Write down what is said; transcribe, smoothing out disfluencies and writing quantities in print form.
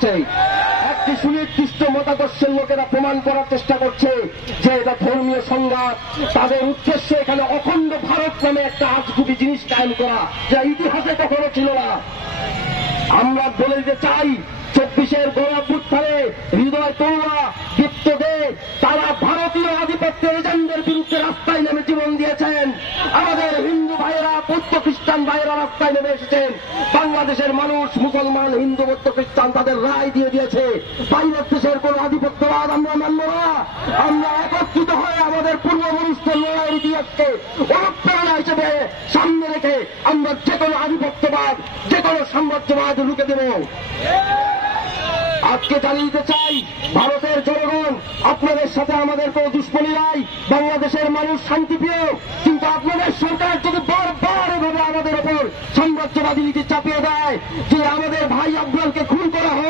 হচ্ছে। একটি সুনির্দিষ্ট মতাদর্শের লোকেরা প্রমাণ করার চেষ্টা করছে যে এটা ধর্মীয় সংঘাত। তাদের উদ্দেশ্য এখানে অখণ্ড ভারত নামে একটা আজগুবি জিনিস কায়েম করা, যা ইতিহাসে কখনো ছিল না। আমরা বলে দিতে চাই, 24-এর গণঅভ্যুত্থানে হৃদয় তরুণা, দীপ্ত দে, তারা ভারতীয় আধিপত্যের এজেন্ডার বিরুদ্ধে রাস্তায় নেমে জীবন দিয়েছেন। আমাদের হিন্দু ভাইয়েরা, বৌদ্ধ খ্রিস্টান ভাইয়েরা রাস্তায় নেমে এসেছেন। বাংলাদেশের মানুষ, মুসলমান, হিন্দু, বৌদ্ধ খ্রিস্টান তাদের রায় দিয়ে দিয়েছে, বাইরের দেশের কোন আধিপত্যবাদ আমরা মানব না। আমরা একত্রিত হয়ে আমাদের পূর্বপুরুষদের লড়াইয়ের ইতিহাসকে অনুপ্রেরণা হিসেবে সামনে রেখে আমরা যে কোনো আধিপত্যবাদ, যে কোনো সাম্রাজ্যবাদ রুখে দেব। আজকে জানিয়ে দিতে চাই, ভারতের জনগণ, আপনাদের সাথে আমাদের কোনো দুশ্মনী নাই। বাংলাদেশের মানুষ শান্তিপ্রিয়, কিন্তু আপনাদের সরকার যদি বারবার এভাবে আমাদের ওপর সাম্রাজ্যবাদী নীতি চাপিয়ে দেয় যে আমাদের ভাই আফগানকে খুন করা হয়,